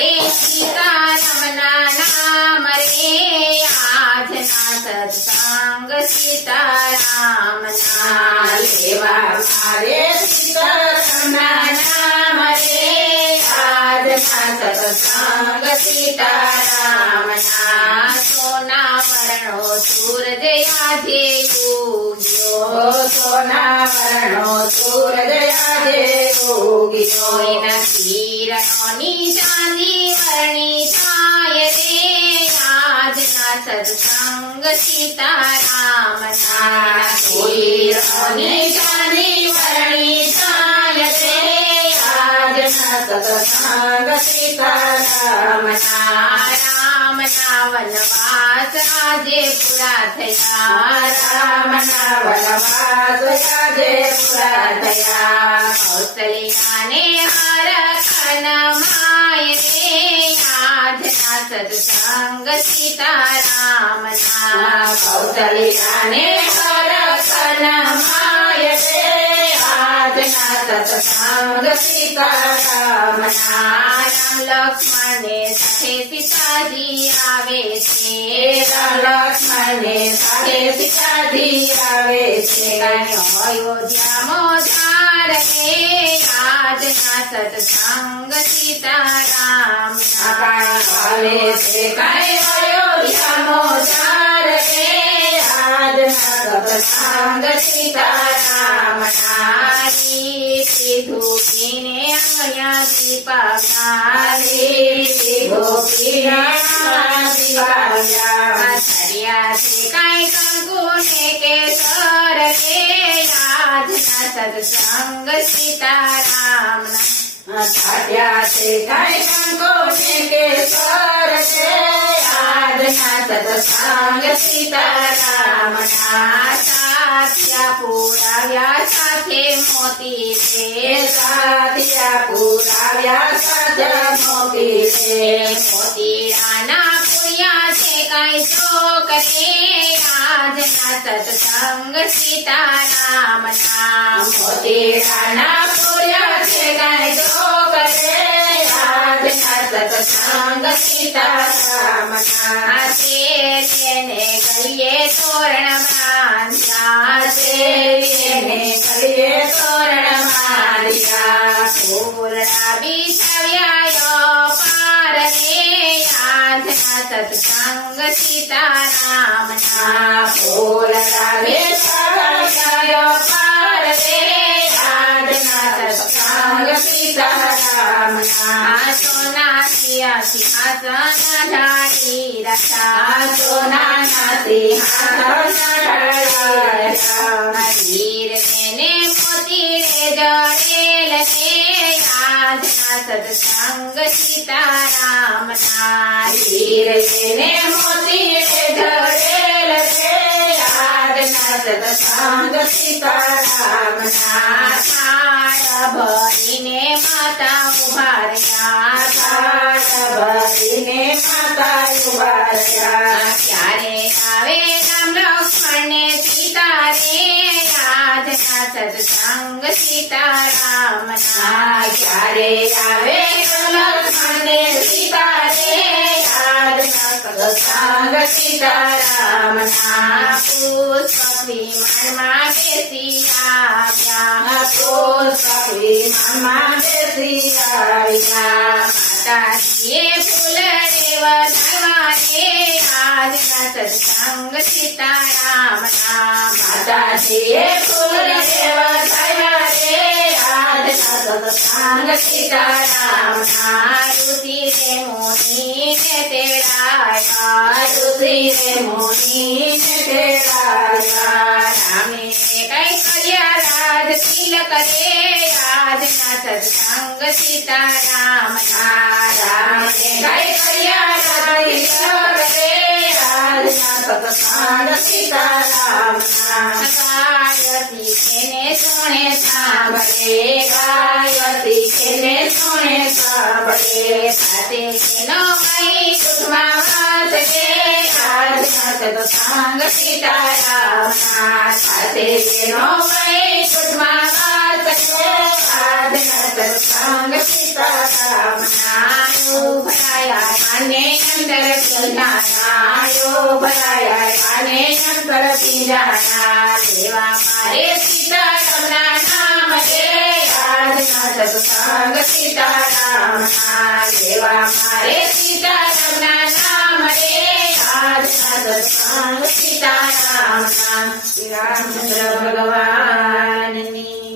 રે સીતારામ ના નામ રે આજના સત્સંગ સીતારામ ના લેવા મારે સીતારામ ના નામ રે આજના સત્સંગ સીતારામ ના સોના વર્ણો સૂરજ આજે ઉગ્યો સોના વર્ણો સૂરજ આજે ઉગ્યો એના કિરણોની ચાંદી વર્ણી થાય રે આજના સત્સંગ સીતારામ ના કિરણોની ચાંદી વર્ણી થાય રે આજના સત્સંગ સીતારામ રામ ના વનવાસ આજે પૂરા થયા રામના વનવાસ આજે પૂરા થયા કૌશલ્યાને હરખન માય રે આજના સત્સંગ સીતારામ ના કૌશલ્યાને હરખન માય રે આજના સત્સંગ સીતારામ રામ લક્ષ્મણને સાથે સીતાજી આવે છે લક્ષ્મણને સાથે સીતાજી આવે છે અયોધ્યામાં ધાર રે આજના સત્સંગ સીતારામ આવે છે કઈ અયોધ્યામાં ધાર રે આજના સત્સંગ સીતારામ ધૂપીને અહીંયા દીપાગારી ધર્યા છે કઈ કંકુને કેસર રે આજના સત્સંગ સીતારામ છાટ્યા છે કઈ કંકોને કેસર છે આજના સત્સંગ સીતારામ સાથિયા પુરાવ્યા સાથે મોતી રે સાથિયા પુરાવ્યા સાથે મોતી રે મોતીરાના પુર્યા છે કઈ ચોક રે આજના સત્સંગ સીતારામ મોતીરાના પુર્યા છે કઈ ચોક રે આજના સત્સંગ સીતારામ તેને ગલીએ તોરણ બાંધ્યા તેને ગલીએ તોરણ બાંધ્યા ફૂલડા બિછાવ્યા પાર રે આજના સત્સંગ સીતારામ ફૂલડા બેસાડ્યા પાર રે આજના સત્સંગ સીતારામ સોના સિંહાસન ઢાળી રખા સોનાના સિંહાસન હીર ને મોતી રે જડેલ છે આજના સત્સંગ સીતારામ હીર ને મોતી રે જડેલ છે આજના સત્સંગ સીતારામ થાળ ભરીને માતા ઉભા રહ્યા ભરીને માતા ઉભા રહ્યા ક્યારે આવે રામ લક્ષ્મણને સીતા રે આજના સત્સંગ સીતારામ ક્યારે આવે લક્ષ્મણને સીતા રે આજના સત્સંગ સીતારામ પુષ્પક વિમાનમાં બેસી આવ્યા પુષ્પક વિમાનમાં બેસી આવ્યા માતાજીએ ફૂલ રે વધારવા રે આજના સત્સંગ સીતારામ માતાજીએ ફૂલ રે વધાર્યા રે આજના સત્સંગ સીતારામ ઋષિ રે મુનિને તેડાયા ઋષિ રે મુનિને તેડાયા રામે કઈ કર્યા રાજ તિલક રે આજના સત્સંગ સીતારામ રામે કઈ કર્યા રાજ તિલક રે આજના સત્સંગ સીતારામ ગાયત્રી તેને સુણે સાંભળે ગાયત્રી તેને સુણે સાંભળે સાથે તેનો મહી સુખમાં વાસ રે આજના સત્સંગ સીતારામ સાથે તેનો મહી સુખમાં વાસ રે આજના સત્સંગ સીતારામના ભરાયા કાને અંતર પિંજાણા ભરાયા કાને અંતર પિંજાણા દેવા મારે સીતારામના નામ રે આજના સત્સંગ સીતારામના દેવા મારે સીતારામના નામ રે આજના સત્સંગ સીતારામના શ્રી રામચંદ્ર ભગવાનની